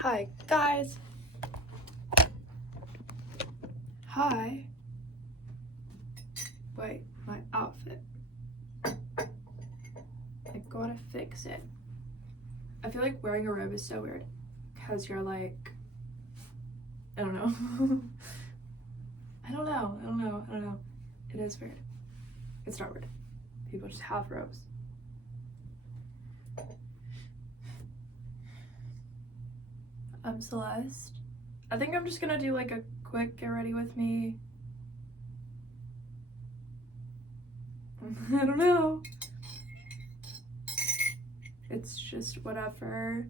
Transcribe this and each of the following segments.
Hi, guys. Hi. Wait, my outfit. I gotta fix it. I feel like wearing a robe is so weird because you're like, I don't know. I don't know. It is weird. It's not weird. People just have robes. I'm Celeste. I think I'm just gonna do like a quick get ready with me. I don't know. It's just whatever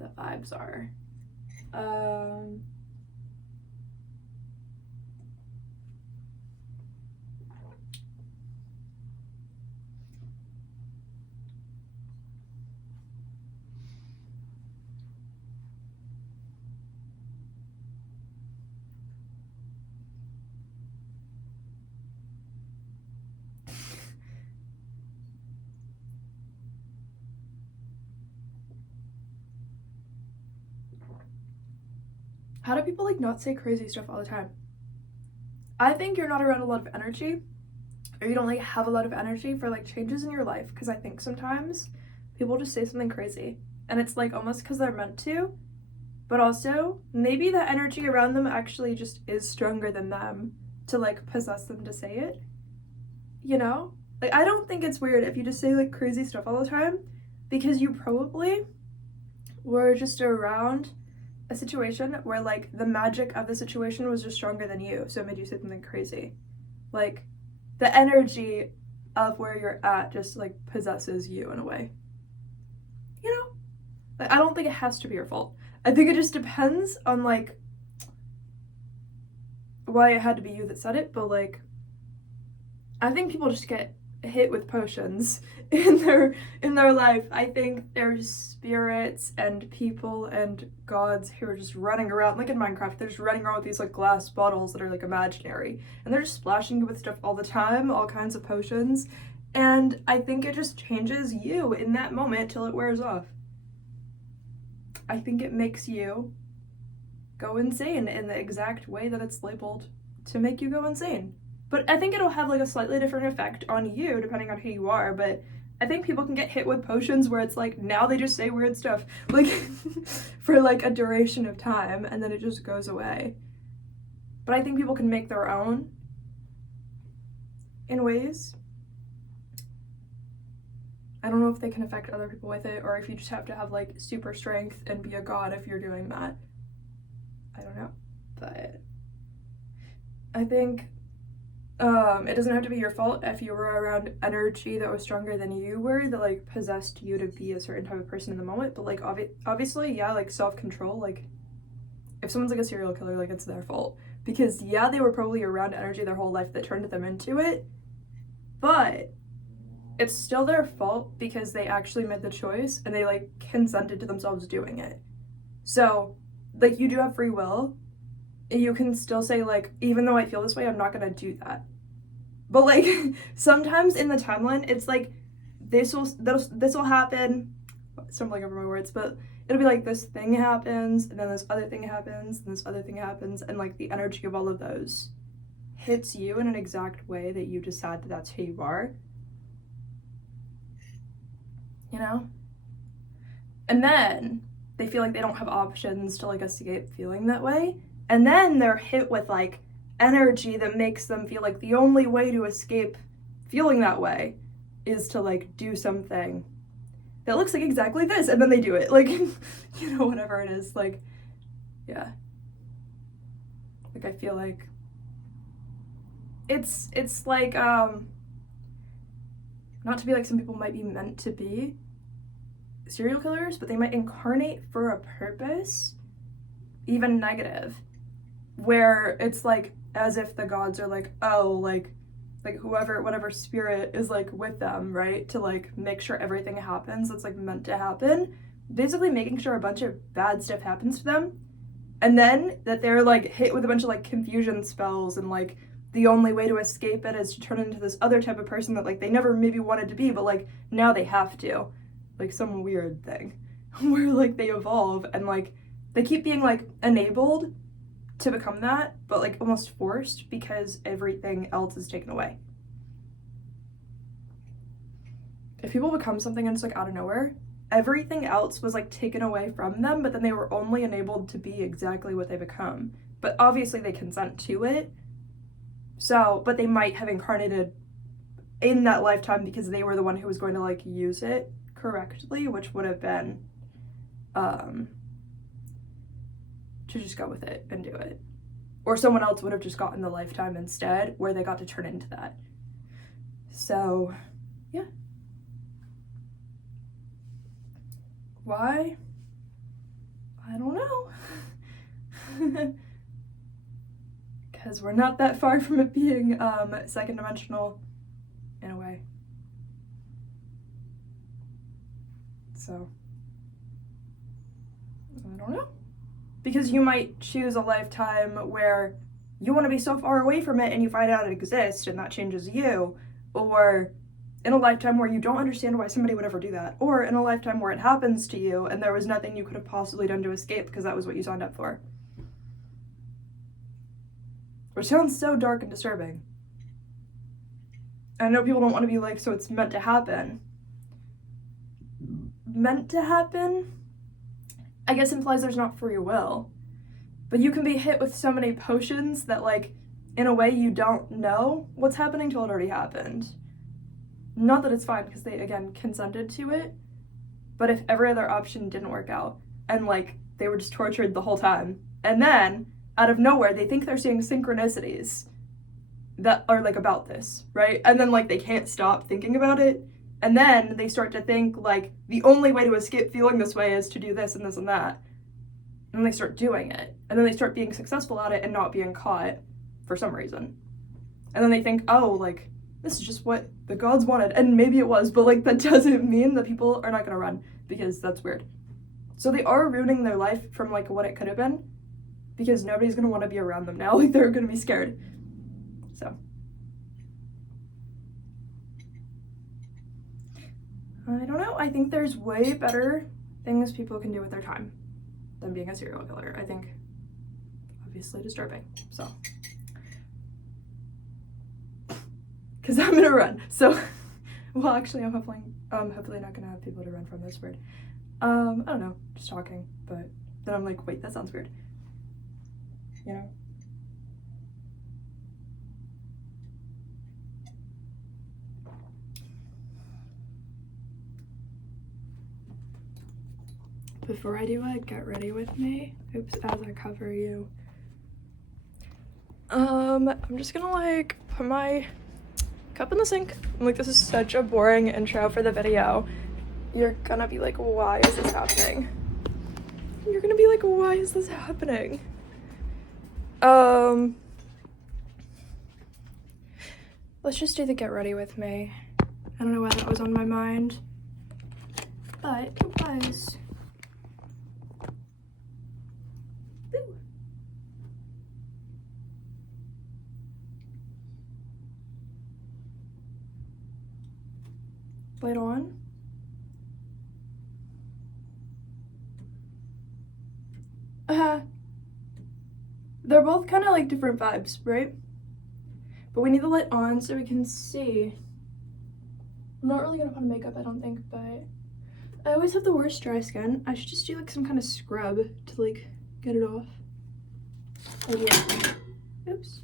the vibes are. How do people like not say crazy stuff all the time? I think you're not around a lot of energy, or you don't like have a lot of energy for like changes in your life, because I think sometimes people just say something crazy and it's like almost because they're meant to, but also maybe the energy around them actually just is stronger than them to like possess them to say it, you know? Like, I don't think it's weird if you just say like crazy stuff all the time, because you probably were just around a situation where like the magic of the situation was just stronger than you, so it made you say something crazy. Like the energy of where you're at just like possesses you in a way, you know? Like, I don't think it has to be your fault. I think it just depends on like why it had to be you that said it, but like I think people just get hit with potions in their life. I think there's spirits and people and gods who are just running around, like in Minecraft, they're just running around with these like glass bottles that are like imaginary, and they're just splashing you with stuff all the time, all kinds of potions, and I think it just changes you in that moment till it wears off. I think it makes you go insane in the exact way that it's labeled to make you go insane. But I think it'll have like a slightly different effect on you depending on who you are. But I think people can get hit with potions where it's like now they just say weird stuff like for like a duration of time and then it just goes away. But I think people can make their own in ways. I don't know if they can affect other people with it, or if you just have to have like super strength and be a god if you're doing that. I don't know. But I think it doesn't have to be your fault if you were around energy that was stronger than you were, that like possessed you to be a certain type of person in the moment. But like obviously, yeah, like self-control, like if someone's like a serial killer, like it's their fault, because yeah, they were probably around energy their whole life that turned them into it, but it's still their fault because they actually made the choice and they like consented to themselves doing it. So like you do have free will. You can still say like, even though I feel this way, I'm not gonna do that. But like sometimes in the timeline, it's like this will happen. Stumbling over my words, but it'll be like this thing happens, and then this other thing happens, and this other thing happens, and like the energy of all of those hits you in an exact way that you decide that that's who you are. You know? And then they feel like they don't have options to like escape feeling that way. And then they're hit with like energy that makes them feel like the only way to escape feeling that way is to like do something that looks like exactly this, and then they do it. Like, you know, whatever it is. Like, yeah. Like I feel like it's like not to be like some people might be meant to be serial killers, but they might incarnate for a purpose, even negative, where it's like as if the gods are like, oh, like whoever, whatever spirit is like with them, right, to like make sure everything happens that's like meant to happen, basically making sure a bunch of bad stuff happens to them, and then that they're like hit with a bunch of like confusion spells, and like the only way to escape it is to turn into this other type of person that like they never maybe wanted to be, but like now they have to, like some weird thing where like they evolve and like They keep being like enabled to become that, but like almost forced because everything else is taken away. If people become something and it's like out of nowhere, everything else was like taken away from them, but then they were only enabled to be exactly what they become. But obviously they consent to it. So, but they might have incarnated in that lifetime because they were the one who was going to like use it correctly, which would have been to just go with it and do it. Or someone else would have just gotten the lifetime instead where they got to turn into that. So, yeah. Why? I don't know. Because we're not that far from it being second dimensional in a way. So, I don't know. Because you might choose a lifetime where you want to be so far away from it and you find out it exists and that changes you, or in a lifetime where you don't understand why somebody would ever do that, or in a lifetime where it happens to you and there was nothing you could have possibly done to escape because that was what you signed up for. Which sounds so dark and disturbing. I know people don't want to be like, so it's meant to happen. Meant to happen, I guess, implies there's not free will. But you can be hit with so many potions that, like, in a way you don't know what's happening till it already happened. Not that it's fine, because they, again, consented to it. But if every other option didn't work out, and, like, they were just tortured the whole time, and then, out of nowhere, they think they're seeing synchronicities that are, like, about this, right? And then, like, they can't stop thinking about it. And then they start to think, like, the only way to escape feeling this way is to do this and this and that. And they start doing it. And then they start being successful at it and not being caught for some reason. And then they think, oh, like, this is just what the gods wanted. And maybe it was, but, like, that doesn't mean that people are not going to run, because that's weird. So they are ruining their life from, like, what it could have been, because nobody's going to want to be around them now. Like, they're going to be scared. So. I don't know. I think there's way better things people can do with their time than being a serial killer. I think, obviously, disturbing. So, because I'm gonna run. So, well, actually, I'm hopefully not gonna have people to run from this word. I don't know, just talking. But then I'm like, wait, that sounds weird. You know. Before I do it, get ready with me. Oops, as I cover you. I'm just gonna like put my cup in the sink. I'm like, this is such a boring intro for the video. You're gonna be like, why is this happening? You're gonna be like, why is this happening? Let's just do the get ready with me. I don't know why that was on my mind, but it was. Light on. They're both kind of like different vibes, right? But we need the light on so we can see. I'm not really gonna put on makeup, I don't think, but I always have the worst dry skin. I should just do like some kind of scrub to like get it off. Oh yeah. Oops.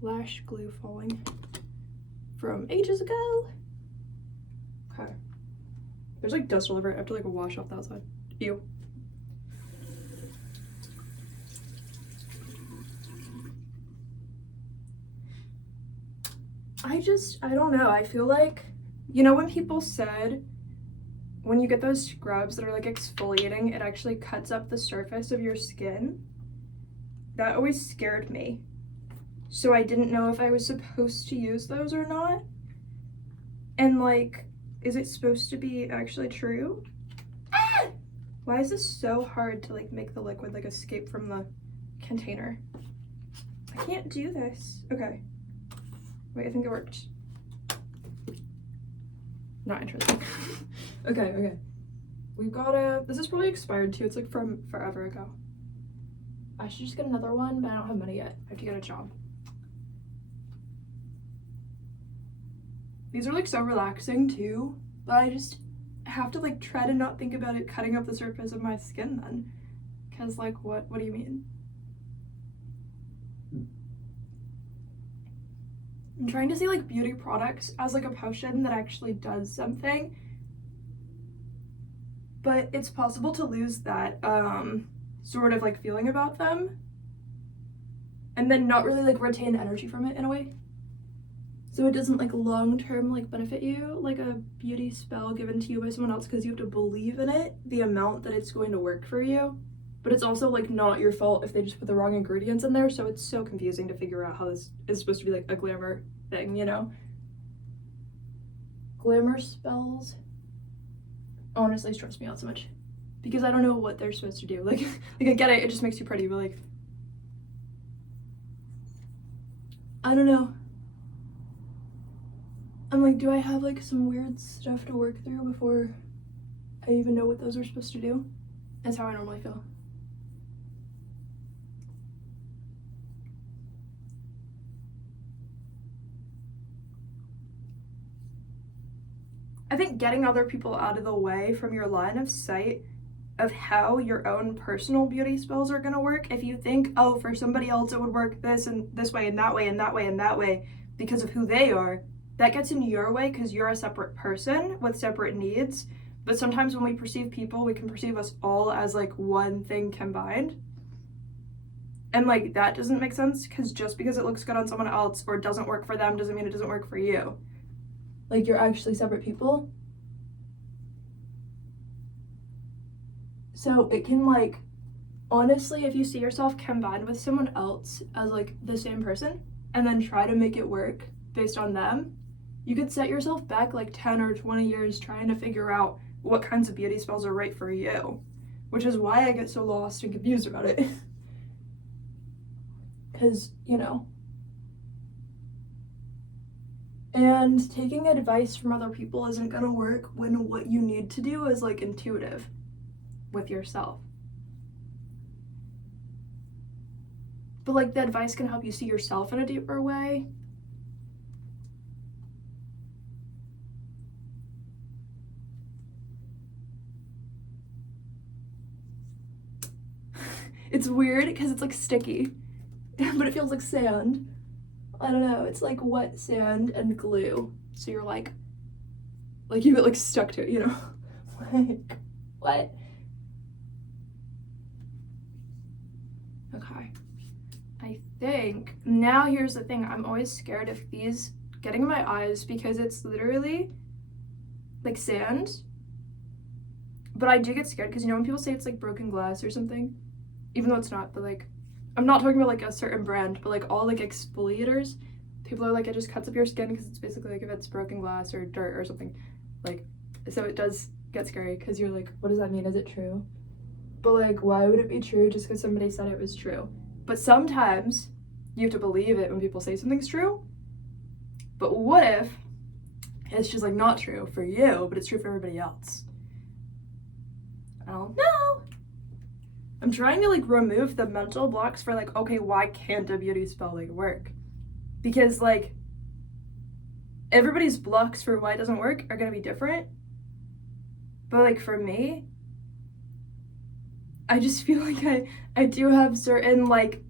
Lash glue falling from ages ago. Okay. There's like dust all over it. I have to like wash off the outside. Ew. I don't know. I feel like, you know, when people said when you get those scrubs that are like exfoliating, it actually cuts up the surface of your skin? That always scared me. So I didn't know if I was supposed to use those or not. And like, is it supposed to be actually true? Ah! Why is this so hard to like make the liquid like escape from the container? I can't do this. Okay. Wait, I think it worked. Not interesting. Okay. we've got a, this is probably expired too. It's like from forever ago. I should just get another one, but I don't have money yet. I have to get a job. These are like so relaxing too, but I just have to like try to not think about it cutting up the surface of my skin then. Cause like what do you mean? I'm trying to see like beauty products as like a potion that actually does something. But it's possible to lose that sort of like feeling about them and then not really like retain energy from it in a way. So it doesn't like long-term like benefit you like a beauty spell given to you by someone else, because you have to believe in it, the amount that it's going to work for you. But it's also like not your fault if they just put the wrong ingredients in there, so it's so confusing to figure out how this is supposed to be like a glamour thing, you know? Glamour spells honestly stress me out so much because I don't know what they're supposed to do. Like I get it, it just makes you pretty, but like I don't know. I'm like, do I have like some weird stuff to work through before I even know what those are supposed to do? That's how I normally feel. I think getting other people out of the way from your line of sight of how your own personal beauty spells are going to work. If you think, oh, for somebody else it would work this and this way and that way and that way and that way because of who they are, that gets in your way because you're a separate person with separate needs. But sometimes when we perceive people, we can perceive us all as like one thing combined. And like that doesn't make sense, because just because it looks good on someone else or doesn't work for them doesn't mean it doesn't work for you. Like you're actually separate people. So it can like, honestly, if you see yourself combined with someone else as like the same person and then try to make it work based on them, you could set yourself back like 10 or 20 years trying to figure out what kinds of beauty spells are right for you, which is why I get so lost and confused about it. Because, you know. And taking advice from other people isn't gonna work when what you need to do is like intuitive with yourself. But like the advice can help you see yourself in a deeper way. It's weird because it's like sticky, but it feels like sand. I don't know, it's like wet sand and glue. So you're like you get like stuck to it, you know? Like, what? Okay. I think, now here's the thing, I'm always scared of these getting in my eyes because it's literally like sand. But I do get scared because, you know, when people say it's like broken glass or something, even though it's not, but like, I'm not talking about like a certain brand, but like all like exfoliators, people are like, it just cuts up your skin because it's basically like if it's broken glass or dirt or something. Like, so it does get scary because you're like, what does that mean? Is it true? But like, why would it be true just because somebody said it was true? But sometimes you have to believe it when people say something's true. But what if it's just like not true for you, but it's true for everybody else? I don't know. I'm trying to like remove the mental blocks for like, okay, why can't a beauty spell like work? Because like everybody's blocks for why it doesn't work are gonna be different. But like for me, I just feel like I do have certain like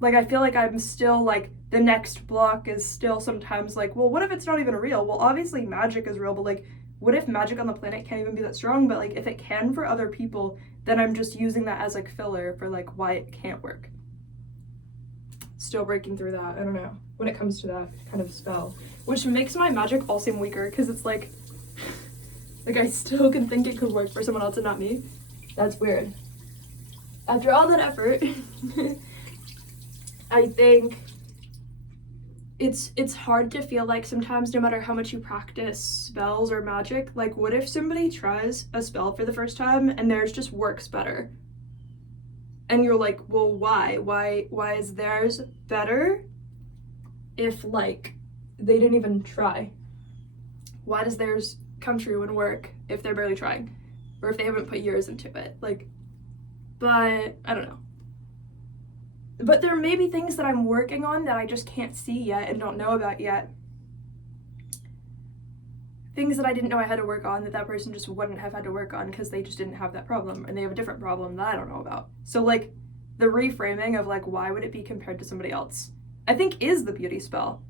I feel like I'm still like the next block is still sometimes like, well, what if it's not even real? Well, obviously magic is real, but like, what if magic on the planet can't even be that strong? But like, if it can for other people, then I'm just using that as like filler for like why it can't work. Still breaking through that, I don't know, when it comes to that kind of spell, which makes my magic all seem weaker because it's like I still can think it could work for someone else and not me. That's weird. After all that effort, I think it's hard to feel like sometimes no matter how much you practice spells or magic, like what if somebody tries a spell for the first time and theirs just works better? And you're like, well, why? Why is theirs better if like they didn't even try? Why does theirs come true and work if they're barely trying? or if they haven't put years into it. Like, but I don't know. But there may be things that I'm working on that I just can't see yet and don't know about yet. Things that I didn't know I had to work on that person just wouldn't have had to work on because they just didn't have that problem, and they have a different problem that I don't know about. So like the reframing of like, why would it be compared to somebody else, I think is the beauty spell.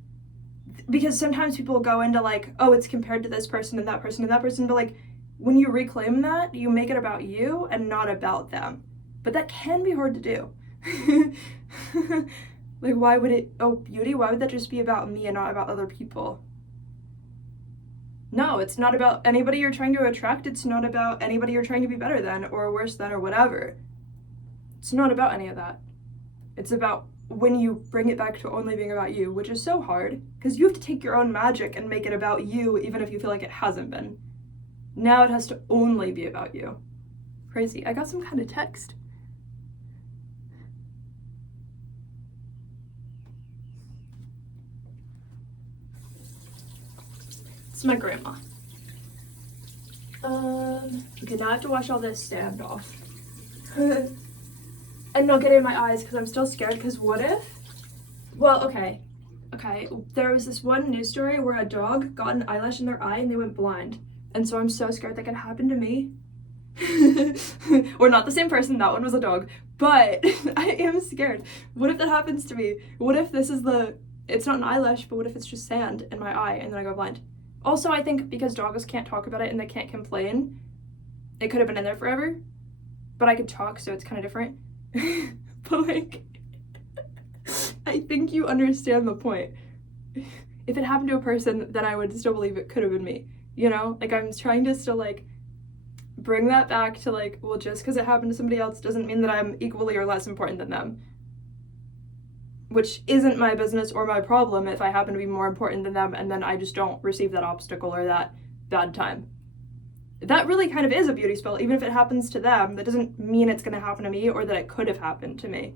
Because sometimes people go into like, oh, it's compared to this person and that person and that person, but like when you reclaim that, you make it about you and not about them. But that can be hard to do. Like, why would it, oh, beauty, why would that just be about me and not about other people? No, it's not about anybody you're trying to attract. It's not about anybody you're trying to be better than or worse than or whatever. It's not about any of that. It's about when you bring it back to only being about you, which is so hard because you have to take your own magic and make it about you, even if you feel like it hasn't been. Now it has to only be about you. Crazy. I got some kind of text. It's my grandma. Okay, now I have to wash all this stand off. And not get it in my eyes because I'm still scared, because what if? Well, okay, there was this one news story where a dog got an eyelash in their eye and they went blind. And so I'm so scared that could happen to me. We're not the same person, that one was a dog. But I am scared. What if that happens to me? What if this is it's not an eyelash, but what if it's just sand in my eye and then I go blind? Also, I think because dogs can't talk about it and they can't complain, it could have been in there forever. But I could talk, so it's kind of different. But like, I think you understand the point. If it happened to a person, then I would still believe it could have been me. You know? Like, I'm trying to still like bring that back to like, well, just because it happened to somebody else doesn't mean that I'm equally or less important than them. Which isn't my business or my problem if I happen to be more important than them and then I just don't receive that obstacle or that bad time. That really kind of is a beauty spell. Even if it happens to them, that doesn't mean it's going to happen to me or that it could have happened to me.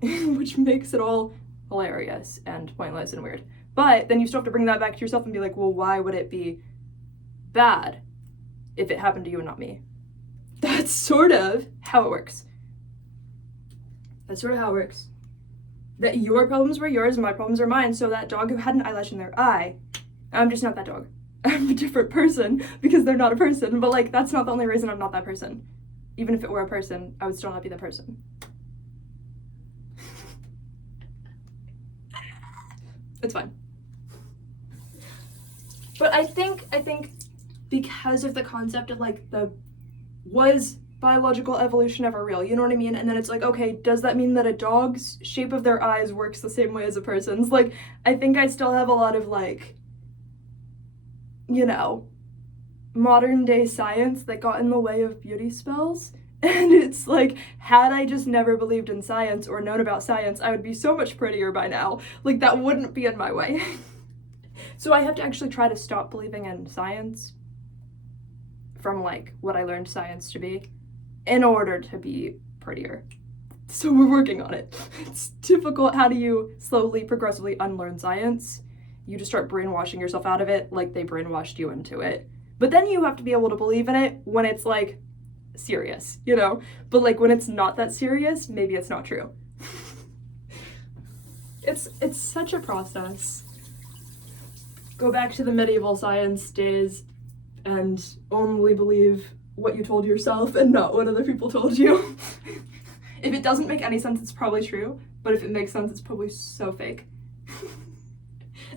Which makes it all hilarious and pointless and weird. But then you still have to bring that back to yourself and be like, well, why would it be bad if it happened to you and not me? That's sort of how it works. That's sort of how it works. That your problems were yours and my problems are mine. So that dog who had an eyelash in their eye, I'm just not that dog. I'm a different person because they're not a person. But like, that's not the only reason I'm not that person. Even if it were a person, I would still not be that person. It's fine. But I think because of the concept of like was biological evolution ever real? You know what I mean? And then it's like, okay, does that mean that a dog's shape of their eyes works the same way as a person's? Like, I think I still have a lot of like, you know, modern day science that got in the way of beauty spells. And it's like, had I just never believed in science or known about science, I would be so much prettier by now. Like, that wouldn't be in my way. So I have to actually try to stop believing in science from like what I learned science to be in order to be prettier. So we're working on it. It's difficult. How do you slowly, progressively unlearn science? You just start brainwashing yourself out of it like they brainwashed you into it. But then you have to be able to believe in it when it's like serious, you know? But like when it's not that serious, maybe it's not true. It's such a process. Go back to the medieval science days and only believe what you told yourself and not what other people told you. If it doesn't make any sense, it's probably true, but if it makes sense, it's probably so fake.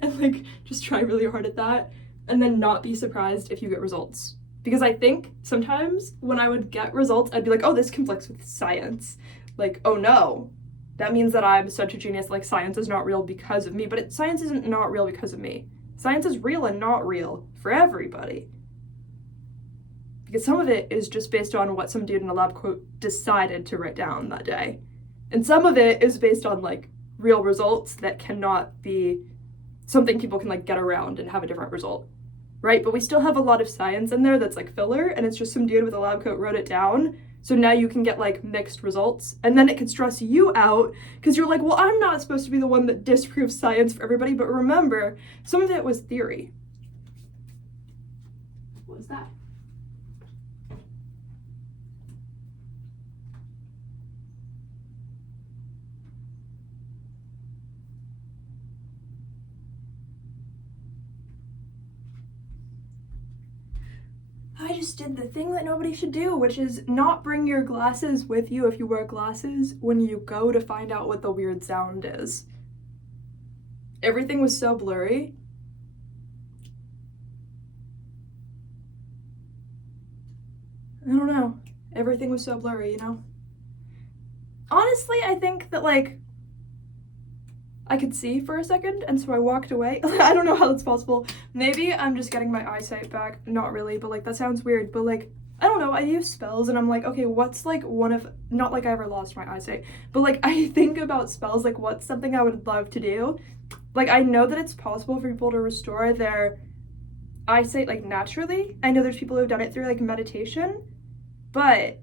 And like, just try really hard at that, and then not be surprised if you get results. Because I think sometimes when I would get results, I'd be like, oh, this conflicts with science. Like, oh no, that means that I'm such a genius, like science is not real because of me, but science isn't not real because of me. Science is real and not real for everybody. Because some of it is just based on what some dude in a lab coat decided to write down that day. And some of it is based on like real results that cannot be something people can like get around and have a different result, right? But we still have a lot of science in there that's like filler, and it's just some dude with a lab coat wrote it down. So now you can get like mixed results, and then it can stress you out because you're like, well, I'm not supposed to be the one that disproves science for everybody, but remember, some of it was theory. What was that? just did the thing that nobody should do, which is not bring your glasses with you if you wear glasses when you go to find out what the weird sound is. Everything was so blurry. I don't know. Everything was so blurry, you know? Honestly, I think that, like, I could see for a second, and so I walked away. I don't know how that's possible. Maybe I'm just getting my eyesight back. Not really, but, like, that sounds weird. But, like, I don't know. I use spells, and I'm like, okay, what's, like, one of... Not like I ever lost my eyesight, but, like, I think about spells, like, what's something I would love to do? Like, I know that it's possible for people to restore their eyesight, like, naturally. I know there's people who've done it through, like, meditation, but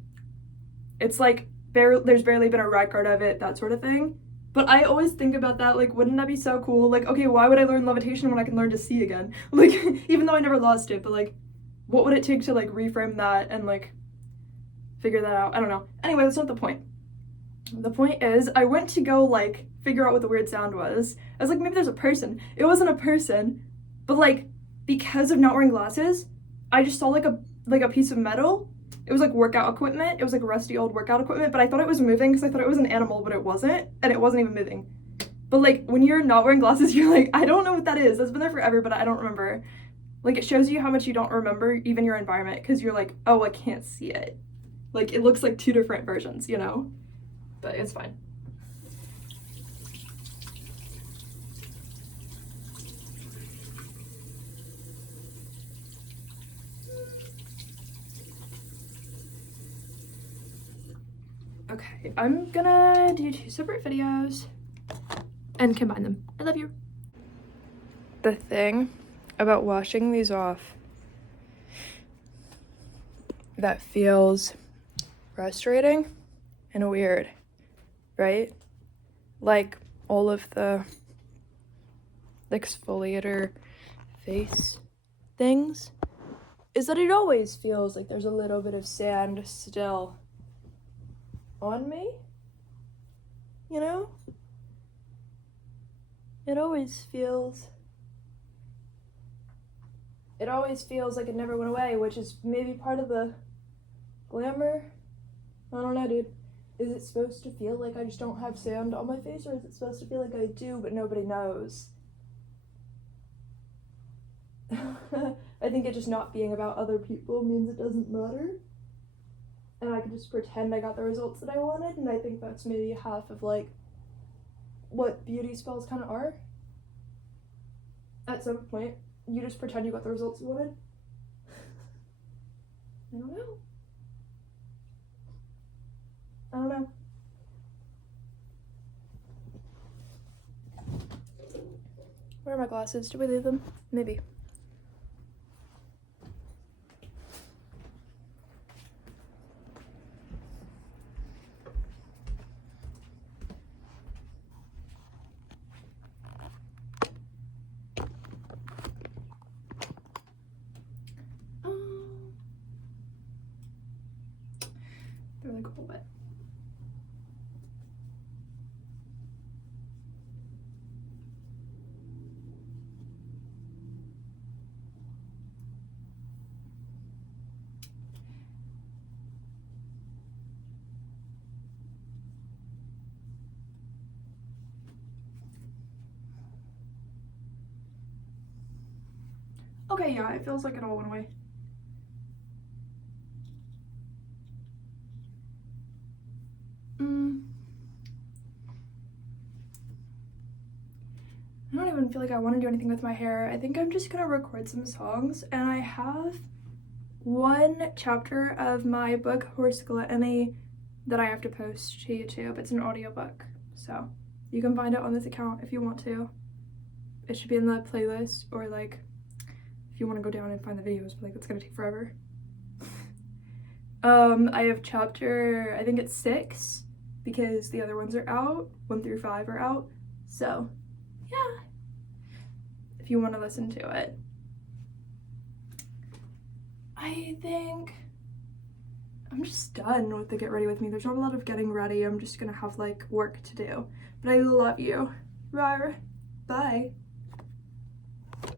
it's, like, there's barely been a record of it, that sort of thing. But I always think about that, like, wouldn't that be so cool? Like, okay, why would I learn levitation when I can learn to see again? Like, even though I never lost it, but, like, what would it take to, like, reframe that and, like, figure that out? I don't know. Anyway, that's not the point. The point is, I went to go, like, figure out what the weird sound was. I was like, maybe there's a person. It wasn't a person, but, like, because of not wearing glasses, I just saw, like, a piece of metal. It was like workout equipment. It was like rusty old workout equipment, but I thought it was moving because I thought it was an animal, but it wasn't, and it wasn't even moving. But like when you're not wearing glasses, you're like, I don't know what that is. That's been there forever, but I don't remember. Like it shows you how much you don't remember even your environment because you're like, oh, I can't see it. Like it looks like two different versions, you know? But it's fine. Okay, I'm gonna do 2 separate videos and combine them. I love you. The thing about washing these off that feels frustrating and weird, right? Like all of the exfoliator face things, is that it always feels like there's a little bit of sand still on me, you know? It always feels like it never went away, which is maybe part of the glamour. I don't know, dude. Is it supposed to feel like I just don't have sand on my face, or is it supposed to feel like I do but nobody knows? I think it just not being about other people means it doesn't matter. And I can just pretend I got the results that I wanted, and I think that's maybe half of, like, what beauty spells kind of are. At some point, you just pretend you got the results you wanted. I don't know. I don't know. Where are my glasses? Did we leave them? Maybe. They're like all wet. Okay, yeah, it feels like it all went away. I don't even feel like I want to do anything with my hair. I think I'm just gonna record some songs, and I have 1 chapter of my book Horse Gluttony that I have to post to YouTube. It's an audiobook, so you can find it on this account if you want to. It should be in the playlist, or like if you want to go down and find the videos, but like it's gonna take forever. I have chapter, I think it's 6, because the other ones are out. 1 through 5 are out, so yeah, if you want to listen to it. I think I'm just done with the get ready with me. There's not a lot of getting ready. I'm just gonna have like work to do. But I love you. Bye.